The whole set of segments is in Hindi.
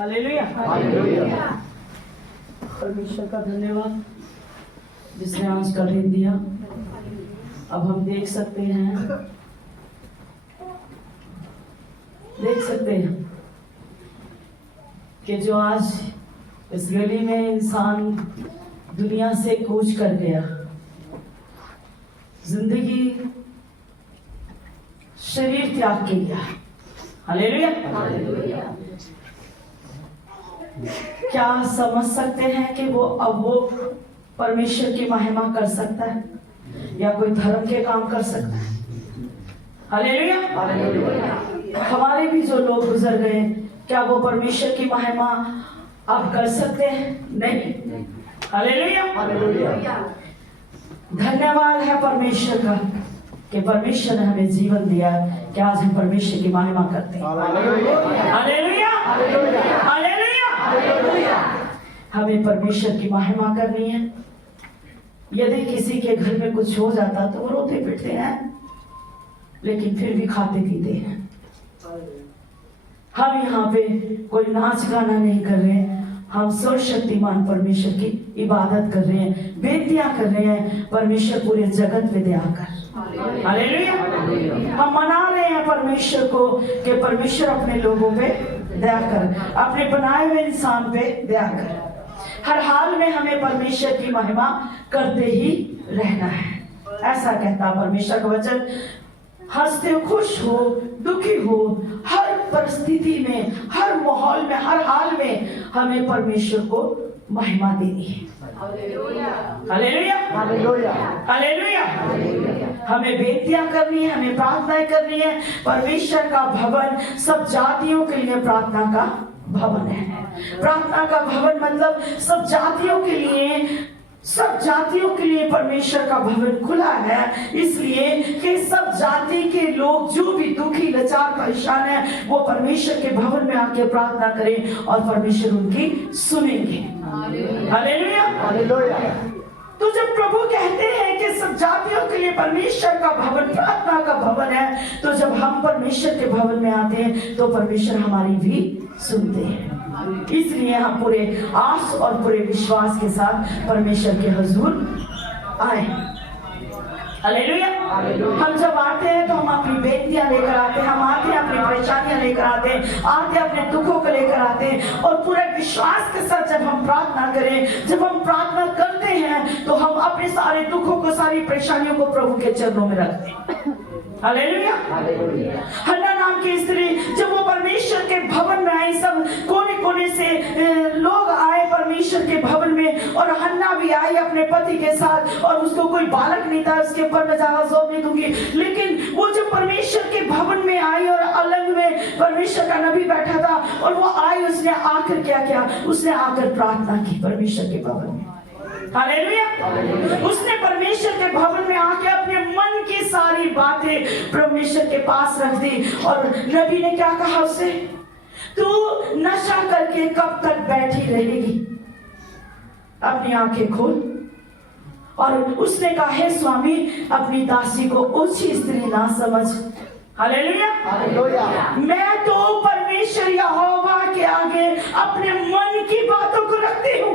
हालेलुया। परमेश्वर का धन्यवाद जिसने आज का दिन दिया। अब हम देख सकते हैं कि जो आज इस गली में इंसान दुनिया से कूच कर गया, जिंदगी शरीर त्याग के गया। हालेलुया। क्या समझ सकते हैं कि वो परमेश्वर की महिमा कर सकता है या कोई धर्म के काम कर सकता है? हालेलुया। हमारे भी जो लोग गुजर गए, क्या वो परमेश्वर की महिमा आप कर सकते हैं? नहीं। हालेलुया। धन्यवाद है परमेश्वर का कि परमेश्वर ने हमें जीवन दिया कि आज हम परमेश्वर की महिमा करते हैं। हालेलुया। हमें परमेश्वर की महिमा करनी है। यदि किसी के घर में कुछ हो जाता तो वो रोते पिटते हैं, लेकिन फिर भी खाते पीते हैं। हम यहाँ पे कोई नाच गाना नहीं कर रहे हैं, हम सर्वशक्तिमान परमेश्वर की इबादत कर रहे हैं, बेनतियां कर रहे हैं परमेश्वर पूरे जगत में दया कर। हालेलुया। हम मना रहे हैं परमेश्वर को कि परमेश्वर अपने लोगों पे दया कर, अपने बनाए हुए इंसान पे दया कर। हर हाल में हमें परमेश्वर की महिमा करते ही रहना है, ऐसा कहता परमेश्वर का वचन। हंसते हो, खुश हो, दुखी हो, हर परिस्थिति में, हर माहौल में, हर हाल में हमें परमेश्वर को महिमा देनी है। हालेलुया। हमें बेनतियां करनी है, हमें प्रार्थनाएं करनी है। परमेश्वर का भवन सब जातियों के लिए प्रार्थना का भवन है। प्रार्थना का भवन मतलब सब जातियों के लिए परमेश्वर का भवन खुला है, इसलिए कि सब जाति के लोग जो भी दुखी, लाचार, परेशान है, वो परमेश्वर के भवन में आके प्रार्थना करें और परमेश्वर उनकी सुनेंगे। हालेलुया। तो जब प्रभु कहते हैं कि सब जातियों के लिए परमेश्वर का भवन प्रार्थना का भवन है, तो जब हम परमेश्वर के भवन में आते हैं तो परमेश्वर हमारी भी सुनते हैं। इसलिए हम पूरे आस और पूरे विश्वास के साथ परमेश्वर के हुजूर आए। हालेलुया। हम जब आते हैं तो हम अपनी बेनतियां लेकर आते हैं, हम आते हैं अपनी परेशानियां लेकर आते हैं अपने दुखों को लेकर आते हैं, और पूरे विश्वास के साथ जब हम प्रार्थना करें, जब हम प्रार्थना करते हैं तो हम अपने सारे दुखों को, सारी परेशानियों को प्रभु के चरणों में रखते हैं। हालेलुया। हन्ना नाम की स्त्री जब वो परमेश्वर के भवन में आई, सब कोने कोने से लोग आए परमेश्वर के भवन में, और हन्ना भी आई अपने पति के साथ, और उसको कोई बालक नहीं था, उसके ऊपर मैं ज्यादा जोर नहीं दूंगी, लेकिन वो जब परमेश्वर के भवन में आई और अलग में परमेश्वर का नबी बैठा था, और वो आई, उसने आकर क्या किया? उसने आकर प्रार्थना की परमेश्वर के भवन में। हालेलुया। उसने परमेश्वर के भवन में आके अपने मन की सारी बातें परमेश्वर के पास रख दी, और नबी ने क्या कहा उसे? तू नशा करके कब तक बैठी रहेगी? अपनी आंखें खोल। और उसने कहा, हे स्वामी, अपनी दासी को ओछी स्त्री ना समझ। हालेलुया। मैं तो परमेश्वर यहोवा के आगे अपने मन की बातों को रखती हूँ।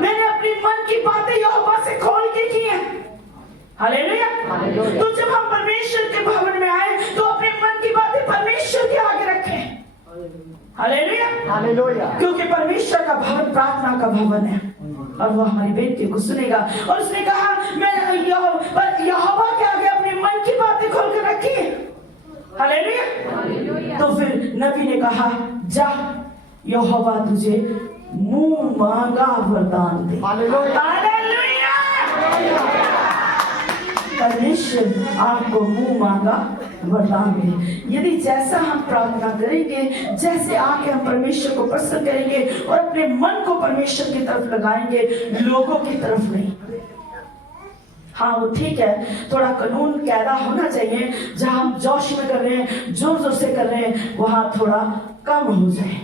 मैंने अपनी मन की बातें यहोवा से खोल के की है। हालेलुया। तो जब हम परमेश्वर के भवन में आए तो अपने मन की बातें परमेश्वर के आगे रखें। हालेलुया। क्योंकि परमेश्वर का भवन प्रार्थना का भवन है, और वो हमारी बेटी को सुनेगा। और उसने कहा, मैं यहोवा के आगे अपने मन की बातें खोल कर रखी है। हालेलुया। तो फिर नबी ने कहा, जा, यहोवा तुझे मुंह मांगा वरदान दे। हालेलुया। परमेश्वर आपको मुंह मांगा वरदान दे। यदि जैसा हम प्रार्थना करेंगे, जैसे आके हम परमेश्वर को प्रसन्न करेंगे और अपने मन को परमेश्वर की तरफ लगाएंगे, लोगों की तरफ नहीं। हाँ, वो ठीक है, थोड़ा कानून कायदा होना चाहिए, जहां हम जोश में कर रहे हैं, जोर जोर से कर रहे हैं, वहां थोड़ा कम हो जाए।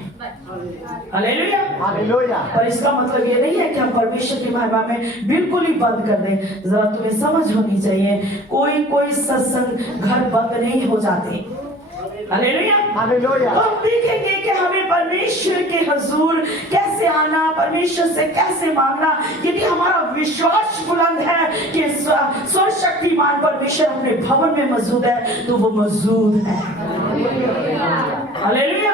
हालेलुया। पर इसका मतलब ये नहीं है कि हम परमेश्वर की महिमा में बिल्कुल ही बंद कर दें। जरा तुम्हें समझ होनी चाहिए, कोई सत्संग घर बंद नहीं हो जाते। हालेलुया। हालेलुया। तो हम देखेंगे कि हमें परमेश्वर के हुजूर कैसे आना, परमेश्वर से कैसे मांगना। यदि हमारा विश्वास बुलंद है कि सर्वशक्तिमान परमेश्वर अपने भवन में मौजूद है, तो वो मौजूद है। हालेलुया।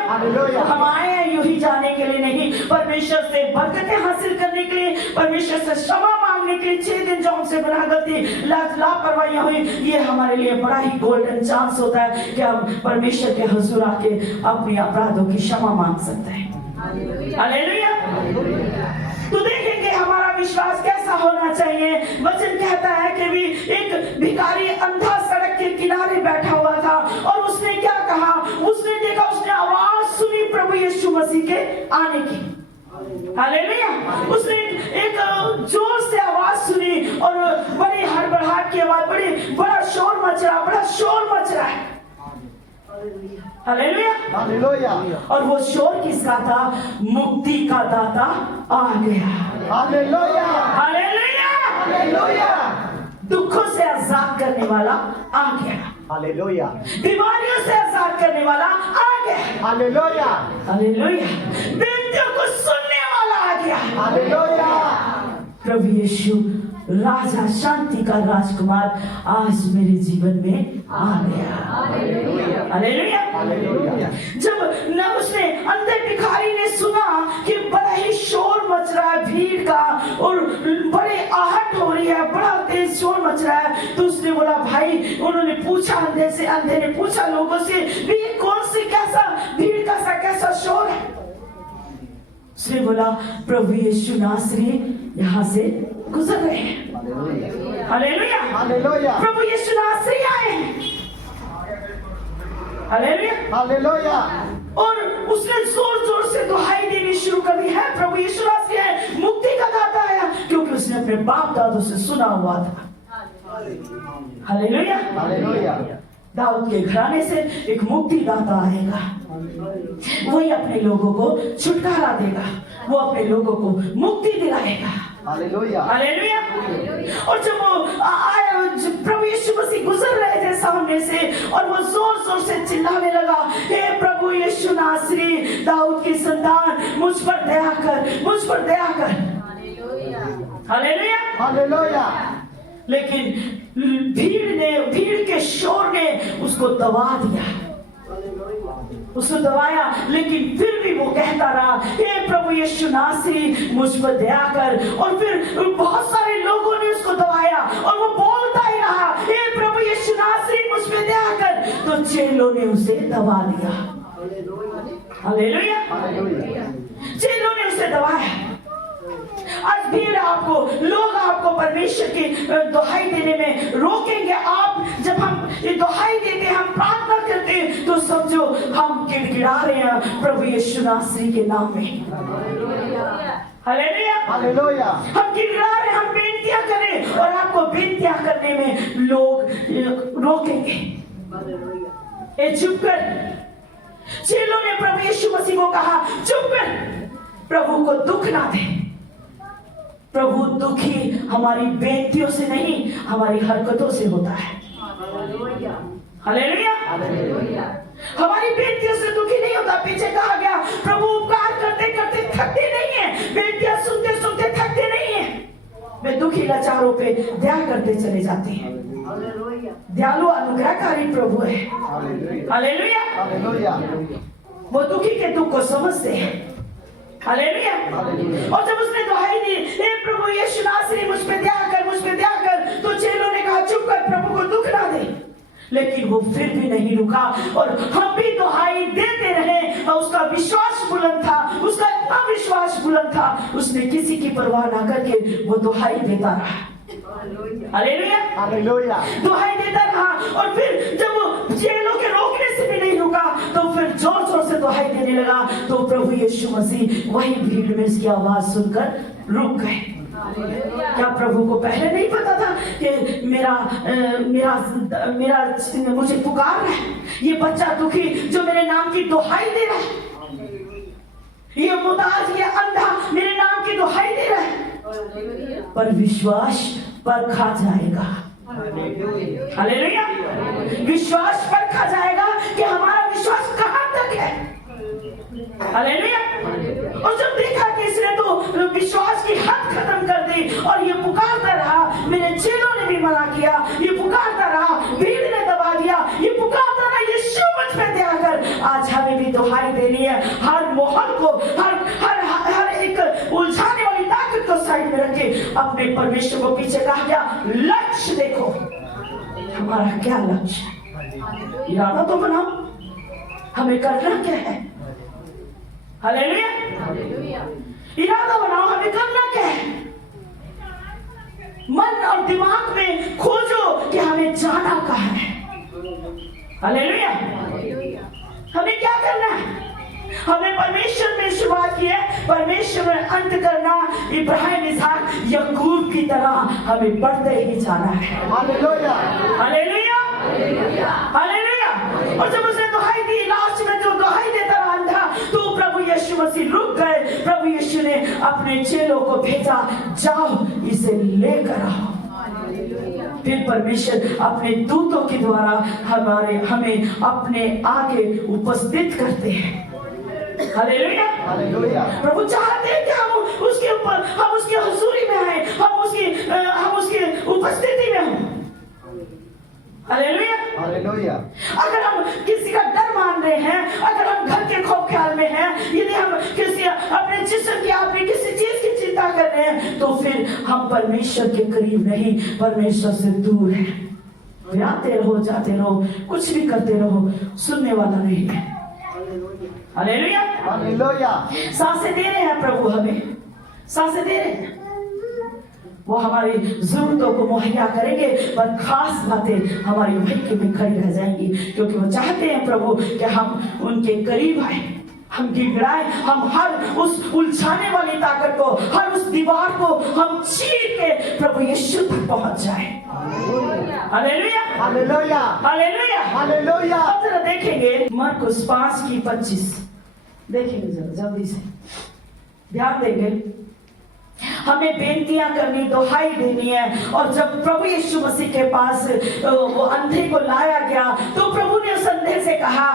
हम आए हैं यूं ही जाने के लिए नहीं, परमेश्वर से बरकतें हासिल करने के लिए, परमेश्वर से क्षमा मांगने के लिए। 6 दिन जो हमसे बना गलती लापरवाही हुई, ये हमारे लिए बड़ा ही गोल्डन चांस होता है कि हम परमेश्वर के हुजूर आके अपने अपराधों की क्षमा मांग सकते हैं। हालेलुया। तो देखेंगे हमारा विश्वास कैसा होना चाहिए। वचन कहता है कि भी एक भिखारी अंधा सड़क के किनारे बैठा हुआ था और उसने क्या कहा, उसने देखा, उसने आवाज सुनी प्रभु यीशु मसीह के आने की। हालेलुया। उसने एक जोर से आवाज सुनी और बड़ी हड़बड़ाहट की आवाज, बड़ा शोर मच रहा है। हालेलुया। हालेलुया। और वो शोर किसका था? मुक्ति का दाता आ गया। हालेलुया। हालेलुया। हालेलुया। दुखों से आजाद करने वाला आ गया। हालेलुया। बीमारियों से आजाद करने वाला आ गया। हालेलुया। हालेलुया। बेटियों को सुनने वाला आ गया। हालेलुया। प्रभु यीशु राजा शांति का राजकुमार आज मेरे जीवन में आ गया। हालेलुया। हालेलुया। जब न उसने अंधे भिखारी ने सुना कि बड़ा ही शोर मच रहा है भीड़ का और बड़े आहट हो रही है, बड़ा तेज शोर मच रहा है, तो उसने बोला भाई, उन्होंने पूछा अंधे ने पूछा लोगों से, भी कौन सी कैसा भीड़ का कैसा शोर है? उसने बोला प्रभु यीशु नासरी यहाँ से गुजर रहे हैं। हालेलुया। हालेलुया। प्रभु यीशु नासरी आए हैं। हालेलुया। हालेलुया। और उसने जोर जोर से दुहाई देनी शुरू कर दी है, प्रभु यीशु नासरी है, मुक्ति का दाता आया, क्योंकि उसने अपने बाप दादों से सुना हुआ था। हालेलुया। हालेलुया। दाऊद के घराने से एक मुक्ति दाता आएगा, वही अपने लोगों को छुटकारा देगा, वो अपने लोगों को मुक्ति दिलाएगा। हालेलुया। हालेलुया। और जब वो आया, प्रभु यीशु मसीह गुजर रहे थे सामने से और वो जोर जोर से चिल्लाने लगा, हे प्रभु यीशु नासरी, दाऊद की संतान, मुझ पर दया कर, मुझ पर दया कर। हालेलुया। हालेलुया। लेकिन भीड़ के शोर ने उसको दबा दिया, उसको दबाया, लेकिन फिर भी वो कहता रहा, हे प्रभु यीशु नासरी, मुझ पर दया कर। और फिर बहुत सारे लोगों ने उसको दबाया और वो बोलता ही रहा, हे प्रभु यीशु नासरी, मुझ पर दया कर। तो चेलों ने उसे दबा दिया। हालेलुया। चेलों ने उसे दबाया। आज भीड़ लोग आपको परमेश्वर की दुहाई देने में रोकेंगे। आप जब हम ये दुहाई देते, हम प्रार्थना करते, तो समझो हम गिड़गिड़ा रहे हैं प्रभु यीशु नासरी के नाम में। हालेलुया। हालेलुया। हम गिड़गिड़ा रहे, हम बेनतियां करें और आपको बेनतियां करने में लोग रोकेंगे। ए चुप कर। चेलों ने प्रभु यीशु मसीह को कहा, चुप कर, प्रभु को दुख ना दे। प्रभु दुखी हमारी बेनतियों से नहीं, हमारी हरकतों से होता है। हालेलुया। हमारी बेनतियों से दुखी नहीं होता। पीछे कहा गया, प्रभु उपकार करते करते थकते नहीं है, बेनतियां सुनते सुनते थकते नहीं है, वे दुखी लाचारों पे दया करते चले जाते हैं। दयालु अनुग्रहकारी प्रभु है। हालेलुया। वो दुखी के दुख को समझते हैं। हालेलुया। और जब उसने दुहाई दी, हे प्रभु यीशु नासरी, मुझ पे दया कर, मुझ पे दया कर, तो चेलों ने कहा, चुप कर, प्रभु को दुख ना दे। लेकिन वो फिर भी नहीं रुका और हम भी दुहाई देते रहे। और उसका विश्वास बुलंद था, उसका इतना विश्वास बुलंद था, उसने किसी की परवाह ना करके वो दुहाई देता रहा। हालेलुया। हालेलुया। दुहाई देता रहा। और फिर जब वो चेलों के रोकने से भी नहीं रुका, तो फिर जोर जोर से दुहाई देने लगा। तो प्रभु यीशु मसीह वही भीड़ में इसकी आवाज सुनकर रुक गए। क्या प्रभु को पहले नहीं पता था कि मेरा मुझे पुकार रहा है, ये बच्चा दुखी जो मेरे नाम की दुहाई दे रहा है, ये मुताज, ये अंधा मेरे नाम की दुहाई दे रहा है। पर विश्वास परखा जाएगा। हालेलुया। विश्वास परखा जाएगा कि हमारा विश्वास कहां तक है। हालेलुया। और जब देखा कि इसने तो विश्वास की हद खत्म कर दी और ये पुकारता रहा, मेरे चेलों ने भी मना किया, ये पुकारता रहा, भीड़ ने दबा दिया, ये पुकारता रहा, यीशु मुझ पे दया कर। आज हमें भी दुहाई देनी है, हर मोहन को, हर एक उलझाने वाली ताकत को साइड में रखे, अपने परमेश्वर को पीछे कहा गया, लक्ष्य देखो, हमारा क्या लक्ष्य है, इरादा तो बनाओ, हमें करना क्या है। हालेलुया। इरादा बनाओ, हमें करना क्या है। मन और दिमाग में खोजो कि हमें जाना कहाँ है। हालेलुया। हमें क्या करना है? हमें परमेश्वर में शुरुआत की है, परमेश्वर में अंत करना। इब्राहिम, इसहाक, याकूब की तरह हमें बढ़ते ही जाना है। हालेलुया। हालेलुया। हालेलुया। और जब उसने दुहाई दी, लास्ट में जो दुहाई देता रहा अंधा, तो प्रभु यीशु मसीह रुक गए। प्रभु यीशु ने अपने चेलों को भेजा, जाओ इसे लेकर आओ। फिर परमेश्वर अपने दूतों के द्वारा हमें अपने आगे उपस्थित करते हैं। हालेलुया। हालेलुया। प्रभु चाहते हैं कि हम उसके ऊपर, हम उसकी हुजूरी में आए, हम उसकी उपस्थिति में हों। हालेलुया। हालेलुया। अगर हम किसी का डर मान रहे हैं, अगर हम घर के खौफ ख्याल में हैं, यदि हम किसी अपने जिस्म की, अपनी किसी चीज की चिंता कर रहे हैं, तो फिर हम परमेश्वर के करीब नहीं, परमेश्वर से दूर हैं। आते रहो, जाते रहो, कुछ भी करते रहो, सुनने वाला नहीं है। हालेलुया। हालेलुया। सांसें दे रहे हैं प्रभु, हमें सांसें दे रहे हैं, वो हमारी जरूरतों को मुहैया करेंगे, पर खास बातें हमारी वही में खड़ी रह जाएंगी, क्योंकि वो चाहते हैं प्रभु कि हम उनके करीब आए, हम गिड़गिड़ाएं, हम हर उस उलझाने वाली ताकत को, हर उस दीवार को हम चीर के प्रभु यीशु तक पहुंच जाए। हालेलुया। हालेलुया। हालेलुया। हालेलुया। अब जरा देखेंगे मरकुस 5:25, देखेंगे जरा जल्दी से, ध्यान देंगे। हमें बेनतियां करनी, दुहाई देनी है। और जब प्रभु यीशु मसीह के पास वो अंधे को लाया गया, तो प्रभु ने उस अंधे से कहा,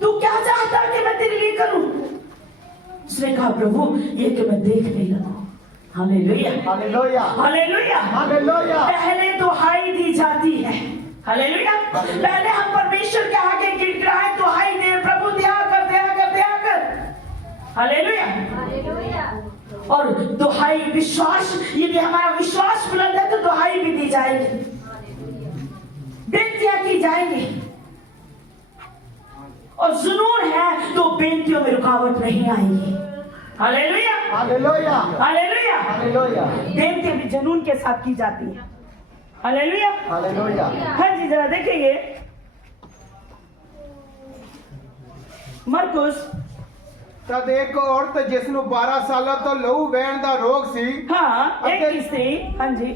तू क्या चाहता है कि मैं तेरे लिए करूं? उसने कहा, प्रभु ये कि मैं देखने लगूं। हालेलुया। हालेलुया। हालेलुया। हालेलुया। पहले दुहाई दी जाती है। हालेलुया। पहले हम परमेश्वर के आगे गिड़गिड़ाए, दुहाई दे, प्रभु दया कर, दया कर, दया कर। हालेलुया। और दुहाई विश्वास, यदि हमारा विश्वास बुलंद है तो दुहाई भी दी जाएगी, बेनतियां की जाएंगी। और जुनून है तो बेनतियों में रुकावट नहीं आएगी। हालेलुया। हालेलुया। हालेलुया। हालेलुया। बेनतियां भी जुनून के साथ की जाती है। हालेलुया। हालेलुया। हाँ जी, जरा देखिए मरकुस। तद एक औरत जिसਨੂੰ 12 ਸਾਲਾਂ ਤੋਂ ਲਹੂ ਵਹਿਣ ਦਾ ਰੋਗ ਸੀ, हाँ, एक स्त्री, हाँ जी,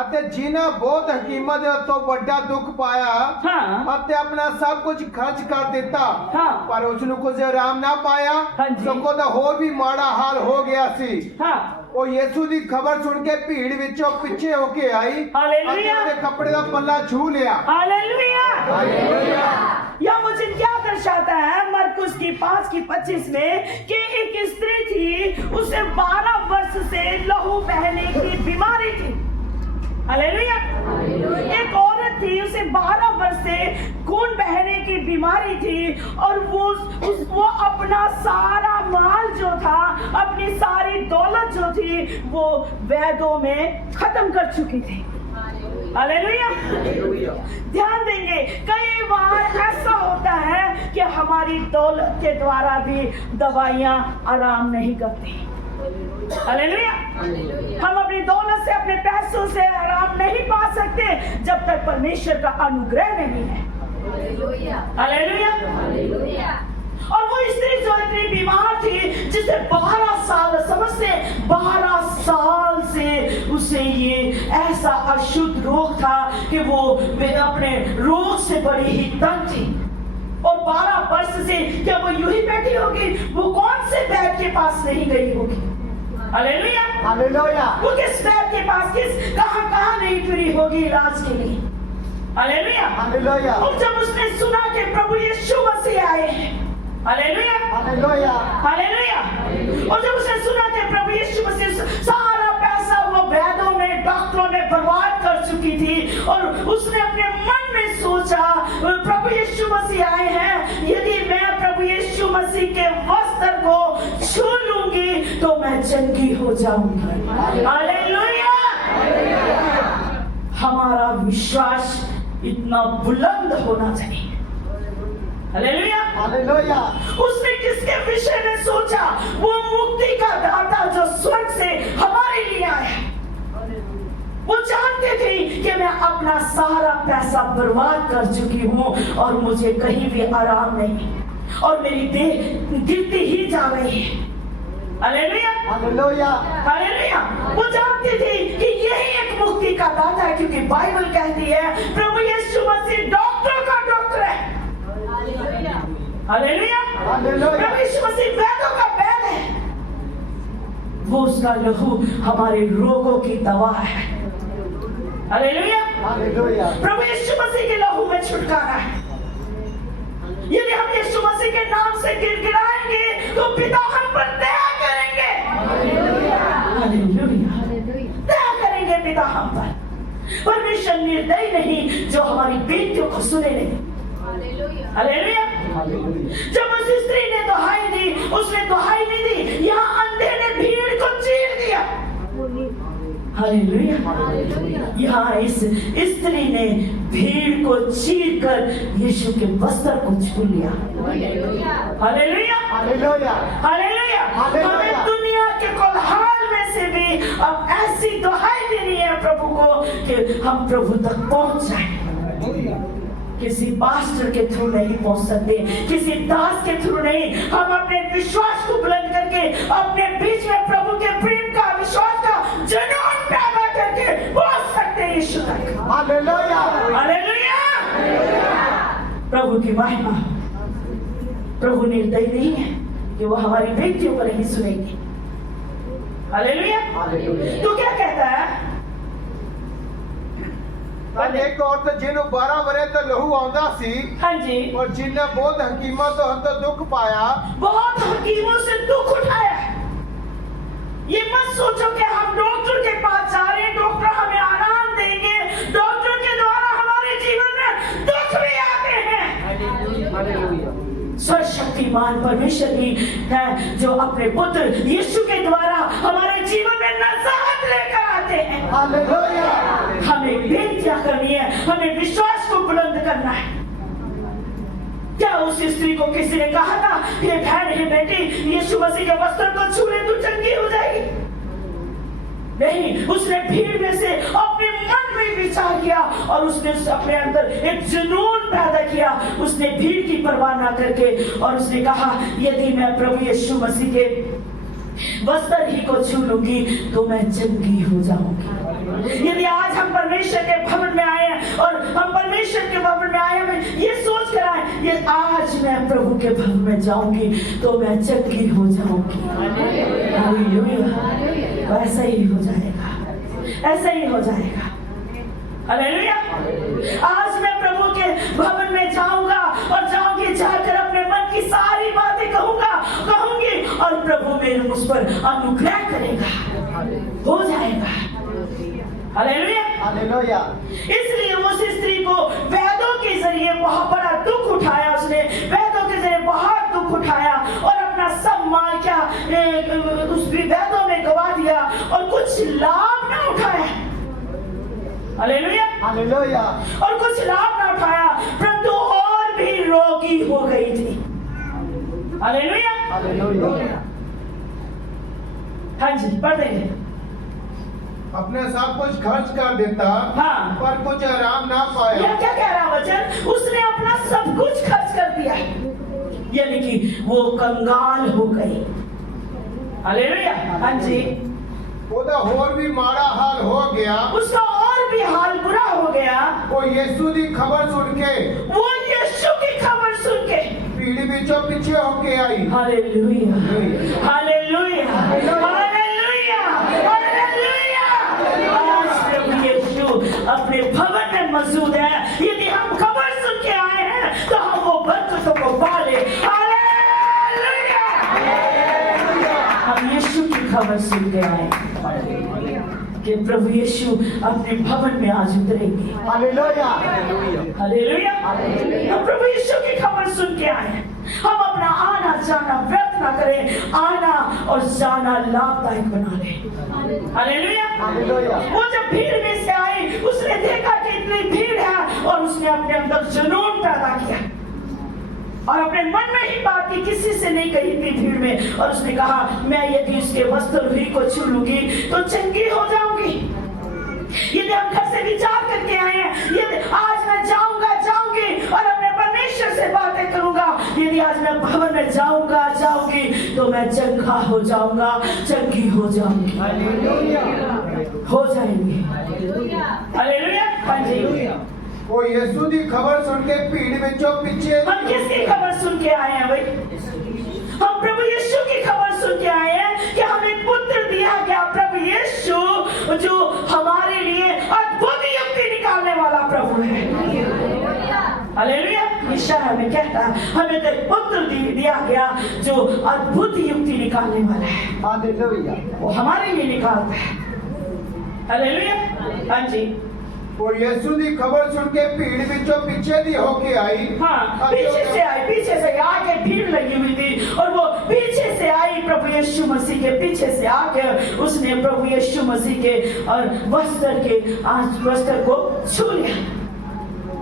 ਅਤੇ ਜਿਨ੍ਹਾਂ ਬਹੁਤ ਹਕੀਮਾਂ ਦੇ ਹੱਥੋਂ ਵੱਡਾ ਦੁੱਖ ਪਾਇਆ, हाँ, ਅਤੇ ਆਪਣਾ ਸਭ ਕੁਝ ਖਰਚ ਕਰ ਦਿੱਤਾ, हाँ, ਪਰ ਉਸ ਨੂੰ ਕੁਝ ਆਰਾਮ ਨਾ ਪਾਇਆ, ਹਾਂਜੀ। ਸਗੋਂ ਦਾ ਹੋਰ ਵੀ ਮਾੜਾ ਹਾਲ ਹੋ ਗਿਆ ਸੀ। हाँ। ਉਹ ਯਿਸੂ ਦੀ ਖਬਰ ਸੁਣ ਕੇ ਭੀੜ ਵਿੱਚੋਂ ਪਿੱਛੇ ਹੋ ਕੇ ਆਈ ਹਾਲੇਲੂਇਆ। ਅਤੇ ਉਹਦੇ ਕੱਪੜੇ ਦਾ ਪੱਲਾ ਛੂ ਲਿਆ। हालेलुया। हालेलुया। यह मुझे क्या दर्शाता है मरकुस की 5:25 में कि एक स्त्री थी, उसे 12 वर्ष से लहू बहने की बीमारी थी। हालेलुया। एक औरत थी, उसे 12 वर्ष से खून बहने की बीमारी थी, और वो अपना सारा माल जो था, अपनी सारी दौलत जो थी, वो वैदों में खत्म कर चुकी थी। हालेलुया। ध्यान देंगे, कई बार ऐसा होता है कि हमारी दौलत के द्वारा भी दवाइयां आराम नहीं करती। हालेलुया। हम अपनी दौलत से, अपने पैसों से आराम नहीं पा सकते जब तक परमेश्वर का अनुग्रह नहीं है। हालेलुया। और वो स्त्री जो इतनी बीमार थी, जिसे 12 साल, समझते 12 साल से उसे ये ऐसा अशुद्ध रोग था कि वो अपने रोग से बड़ी ही तंग थी। और 12 वर्ष से क्या वो यूं ही बैठी होगी? वो कौन से बैद के पास नहीं गई होगी? हालेलुया। हालेलुया। वो किस बैद के पास, कहां नहीं फिरी होगी इलाज के लिए? हालेलुया। हालेलुया। और जब उसने सुना कि प्रभु यीशु मसीह आए हैं, हालेलुया, हालेलुया, हालेलुया। और जब उसने सुना कि प्रभु यीशु मसीह सारा पैसा वो वैद्यों में, डॉक्टरों ने बर्बाद कर चुकी थी, और उसने अपने मन में सोचा प्रभु यीशु मसीह आए हैं, यदि मैं प्रभु यीशु मसीह के वस्त्र को छू लूंगी तो मैं चंगी हो जाऊंगी। हालेलुया। हमारा विश्वास इतना बुलंद होना चाहिए। हालेलुया, हालेलुया, उसने किसके विषय में सोचा? वो मुक्ति का दाता जो स्वर्ग से हमारे लिए आया। वो जानते थे कि मैं अपना सारा पैसा बर्बाद कर चुकी हूँ और मुझे कहीं भी आराम नहीं, और मेरी देह गिरती ही जा रही है। Hallelujah, hallelujah, hallelujah. वो जानते थे कि यही एक मुक्ति का दाता है, क्योंकि बाइबल कहती है प्रभु यीशु मसीह डॉक्टर का डॉक्टर है। हालेलुया, प्रभु यीशु मसीह वैद्यों का वैद्य है। वो उसका लहू हमारे रोगों की दवा है। हालेलुया, हालेलुया, प्रभु यीशु मसीह के लहू में छुटकारा है। यदि हम यीशु मसीह के नाम से गिड़गिड़ाएंगे तो पिता हम पर दया करेंगे। हालेलुया, दया करेंगे पिता हम पर। परमेश्वर निर्दयी नहीं जो हमारी बेटियों को सुने नहीं। हालेलुया। जब उस स्त्री ने दुहाई दी, उसने दुहाई नहीं दी, यहाँ अंधे ने भीड़ को चीर दिया। हालेलुया। यहाँ इस स्त्री ने भीड़ को चीर कर यीशु के वस्त्र को छू लिया। Hallelujah, hallelujah, hallelujah. हमें दुनिया के कोलाहल में से भी अब ऐसी दुहाई देनी है प्रभु को कि हम प्रभु तक पहुंच जाए। किसी पास्टर के थ्रू नहीं पहुंच सकते, किसी दास के थ्रू नहीं। हम अपने विश्वास को बुलंद करके अपने बीच में प्रभु के प्रेम का, विश्वास का जुनून पैदा करके पहुंच सकते हैं यीशु तक। हालेलुया, हालेलुया, प्रभु की महिमा। प्रभु निर्दयी नहीं है कि वो हमारी बेटियों को नहीं सुनेंगे। हालेलुया। तो क्या कहता है? एक औरत जिन्हों 12 वरे तो लहू आंदा सी, हाँ जी, और जिन्हें बहुत हकीमा तो हम तो दुख पाया, बहुत हकीमों से दुख उठाया। ये मत सोचो कि हम डॉक्टर के पास जा रहे हैं, डॉक्टर हमें आराम देंगे। डॉक्टर के द्वारा हमारे जीवन में दुख भी आते हैं। सर्वशक्तिमान परमेश्वर ही है जो अपने पुत्र यीशु के द्वारा हमारे जीवन में नजात लेकर आते हैं। हालेलुया, हमें बेनतियां करनी है, हमें विश्वास को बुलंद करना है। क्या उस स्त्री को किसी ने कहा था, ये बहन, ये बेटी, यीशु मसीह के वस्त्र को छू ले तो चंगी हो जाएगी? नहीं, उसने भीड़ में से अपने मन में विचार किया और उसने अपने अंदर एक जुनून पैदा किया। उसने भीड़ की परवाह ना करके, और उसने कहा यदि मैं प्रभु यीशु मसीह के वस्त्र ही को छू लूंगी तो मैं चंगी हो जाऊंगी। यदि आज हम परमेश्वर के भवन में आए हैं और हम परमेश्वर के भवन में आए हैं, ये सोच कर आए, ये आज मैं प्रभु के भवन में जाऊंगी तो मैं चंगी हो जाऊंगी। हालेलुया, वैसा ही हो जाएगा, ऐसा ही हो जाएगा। हालेलुया। आज मैं प्रभु के भवन में जाऊंगा और जाऊंगी, जाकर अपने मन की सारी बातें कहूंगी और प्रभु मेरे मुझ पर अनुग्रह करेगा, हो जाएगा। Hallelujah, hallelujah. इसलिए उस स्त्री को वैद्यों के जरिए बहुत बड़ा दुख उठाया। उसने वैद्यों के जरिए बहुत दुख उठाया और अपना सब माल क्या उस वैद्यों में गवा दिया और कुछ लाभ ना उठाया। हालेलुया, हालेलुया, और कुछ लाभ ना उठाया, परंतु और भी रोगी हो गई थी। Hallelujah, hallelujah. हाँ जी, पढ़ देंगे। अपने सब कुछ खर्च कर देता, हाँ, पर कुछ आराम ना पाया। यह क्या कह रहा वचन? उसने अपना सब कुछ खर्च कर दिया, यानी कि वो कंगाल हो गई। हालेलुया, हाँ जी, ਉਹਦਾ ਹੋਰ भी माड़ा हाल हो गया। उसका और भी हाल बुरा हो गया। वो यीशु की खबर सुन के, वो यीशु की खबर सुन के भीड़ विचों पीछे होके आई। Hallelujah, hallelujah, hallelujah, hallelujah. आज प्रभु यीशु अपने भवन में मौजूद है। यदि हम खबर सुन के आए हैं तो हम वो बरकतों को पाले। हालेलुया। यीशु की खबर सुन के आए कि प्रभु यीशु अपने भवन में आज उतरेंगे। हालेलुया। हालेलुया। हम प्रभु यीशु की खबर सुन के आए। हम अपना आना जाना व्यर्थ ना करें, आना और जाना लाभदायक बना लें। हालेलुया। हालेलुया। वो जब भीड़ में से आई, उसने देखा कि इतनी भीड़ है और उसने अपने अंदर जुनून पैदा किया और अपने मन में ही बात की, किसी से नहीं कही इतनी भीड़ में, और उसने कहा मैं यदि उसके वस्त्र रुई को छू लूंगी तो चंगी हो जाऊंगी। यदि हम घर से विचार करके आए हैं, यदि आज मैं जाऊंगी और अपने परमेश्वर से बातें करूंगा, यदि आज मैं भवन में जाऊंगी तो मैं चंगा हो जाऊंगा, चंगी हो जाऊंगी, हो जाएंगी। हालेलुया। हाँ जी। वो यीशु की खबर सुन के भीड़ विचों पीछे हम किसकी खबर सुन के आए हैं भाई? हम प्रभु यीशु की खबर सुन के आए हैं कि हमें पुत्र दिया गया। प्रभु यीशु जो हमारे लिए अद्भुत युक्ति निकालने वाला प्रभु है। हालेलुया। यशायाह में कहता है हमें तो पुत्र दिया गया जो अद्भुत युक्ति निकालने वाला है। हालेलुया। वो हमारे लिए निकालता है। हालेलुया। हाँ जी। और यीशु की खबर सुन के भीड़ विचों पीछे दी होके आई। हाँ, पीछे से आगे भीड़ लगी हुई थी और वो पीछे से आई प्रभु यीशु मसीह के पीछे से आके उसने प्रभु यीशु मसीह के और वस्त्र को छू लिया।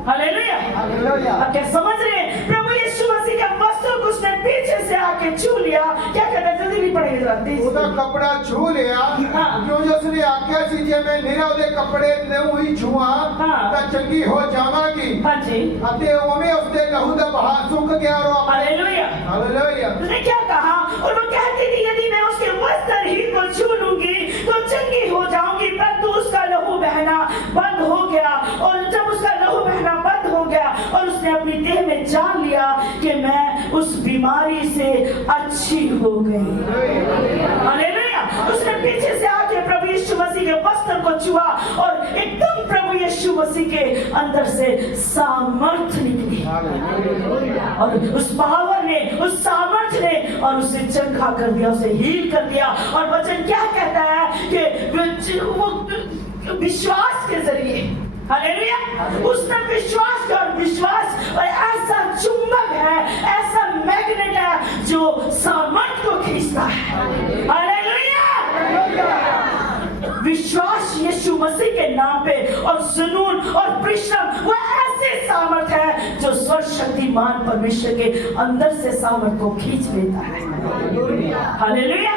हालेलुया। हालेलुया। अब क्या समझ रहे हैं? प्रभु यीशु मसीह के वस्त्र को उसने पीछे से आके छू लिया। क्या कहता है? जल्दी नहीं पड़ेगी जरा तेज। ਉਹਦਾ कपड़ा छू लिया क्योंकि उसने आख्या सी जे मैं निरा ਉਹਦੇ ਕੱਪੜੇ ਨੂੰ ਹੀ ਛੂਆਂ ਤਾਂ ਚੰਗੀ ਹੋ ਜਾਵਾਂਗੀ। हाँ जी। ਅਤੇ ਉਵੇਂ ਉਸਦੇ ਲਹੂ ਦਾ ਬਹਾਅ ਸੁੱਕ ਗਿਆ और हालेलुया। हालेलुया। उसने क्या कहा? और वो कहती थी यदि मैं उसके वस्त्र ही को छू लूंगी तो चंगी हो जाऊंगी, परंतु उसका लहू बहना बंद हो गया। और जब उसका लहू बहना बंद हो गया और उसने अपनी देह में जान लिया कि मैं उस बीमारी से अच्छी हो गई। हालेलुया। उसने पीछे से आके प्रभु यीशु मसीह के वस्त्र को छुआ और एकदम प्रभु यीशु मसीह के अंदर से सामर्थ निकली और उस पावर ने, उस सामर्थ ने और उसे चंगा कर दिया, उसे हील कर दिया। और वचन क्या कहता है कि वो विश्वास के जरिए, हालेलुया, उसने विश्वास किया और विश्वास और ऐसा चुंबक है, ऐसा मैग्नेट है जो सामर्थ को खींचता है। हालेलुया। विश्वास यीशु मसीह के नाम पे और जुनून और परिश्रम वो ऐसे सामर्थ है जो सर्वशक्तिमान परमेश्वर के अंदर से सामर्थ को खींच लेता है। हालेलुया।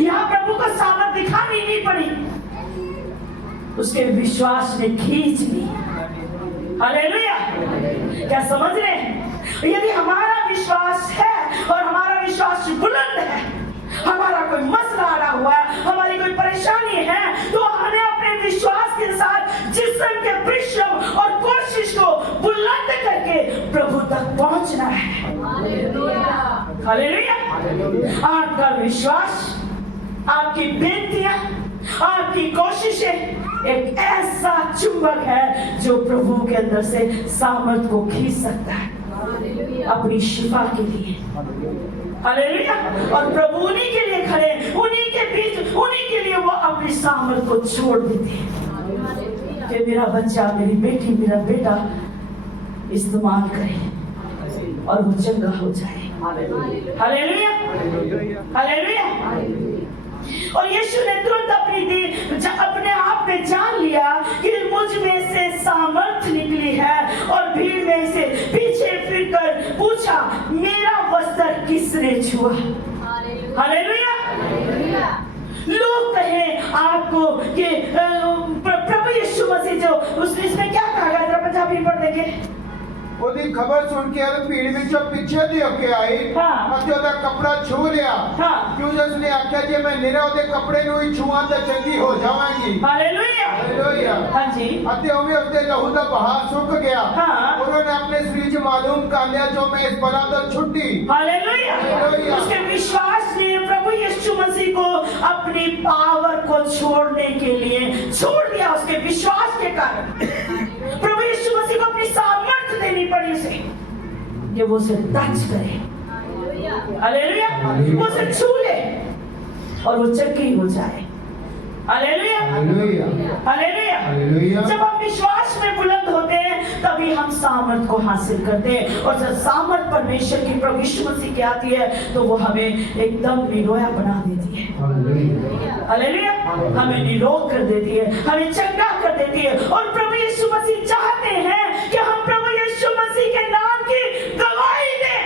यहाँ प्रभु को सामर्थ दिखानी नहीं पड़ी, उसके विश्वास ने खींच ली। हालेलुया। क्या समझ रहे हैं? यदि हमारा विश्वास है और हमारा विश्वास बुलंद है, हमारा कोई मसला आना हुआ है, हमारी कोई परेशानी है, तो हमें अपने विश्वास के साथ जिस्म के परिश्रम और कोशिश को बुलंद करके प्रभु तक पहुंचना है। हालेलुया। आपका विश्वास, आपकी बेनतियां, आपकी कोशिशें एक ऐसा चुंबक है जो प्रभु के अंदर से सामर्थ को खींच सकता है अपनी शिफा के लिए। हालेलुया। और प्रभु उन्हीं के लिए खड़े, उन्हीं के बीच, उन्हीं के लिए वो अपनी सामर्थ को छोड़ देते हैं कि मेरा बच्चा, मेरी बेटी, मेरा बेटा इस्तेमाल करे और वो चंगा हो जाए। हालेलुया। हालेलुया। और यीशु ने तुरंत अपने आप में जान लिया कि मुझ में से सामर्थ निकली है और भीड़ में से पीछे फिरकर पूछा मेरा वस्त्र किसने छुआ। हालेलुया। लोग कहें आपको कि प्रभु यीशु मसीह जो उसने इसमें क्या कहा गया, जरा पंजाबी पढ़ देंगे। ਉਹਦੀ ਖਬਰ ਸੁਣ ਕੇ ਉਹ ਭੀੜ ਵਿੱਚੋਂ ਪਿੱਛੇ ਦੀ ਹੋ ਕੇ ਆਈ ਅਤੇ ਉਹਦਾ ਕੱਪੜਾ ਛੂ ਲਿਆ ਕਿਉਂਕਿ ਉਸਨੇ ਆਖਿਆ ਜੇ ਮੈਂ ਨਿਰਾ ਉਹਦੇ ਕੱਪੜੇ ਨੂੰ ਹੀ ਛੂਆਂ ਤਾਂ ਚੰਗੀ ਹੋ ਜਾਵਾਂਗੀ। ਹਾਲੇਲੂਇਆ। ਹਾਲੇਲੂਇਆ। ਹਾਂਜੀ। ਅਤੇ ਉਵੇਂ ਉਸਦੇ ਲਹੂ ਦਾ ਬਹਾਅ ਸੁੱਕ ਗਿਆ। उन्होंने अपने शरीर से मालूम कर लिया जो मैं इस बला तो छुट्टी। हालेलुया। उसके विश्वास ने प्रभु यीशु मसीह को अपनी पावर को छोड़ने के लिए छोड़ दिया। उसके विश्वास के कारण प्रभु यीशु मसीह को अपनी सामर्थ देनी पड़ी उसे कि वो उसे टच करे। हालेलुया। वो उसे छू ले। और वो चंगी हो जाए। Hallelujah, hallelujah, hallelujah. हालेलुया। जब हम विश्वास में बुलंद होते हैं तभी हम सामर्थ को हासिल करते हैं, और जब सामर्थ परमेश्वर की प्रभु यीशु मसीह की आती है तो वो हमें एकदम निरोया बना देती है। हालेलुया, हमें निरोग कर देती है, हमें चंगा कर देती है। और प्रभु यीशु मसीह चाहते हैं कि हम प्रभु यीशु मसीह के नाम की गवाही दें।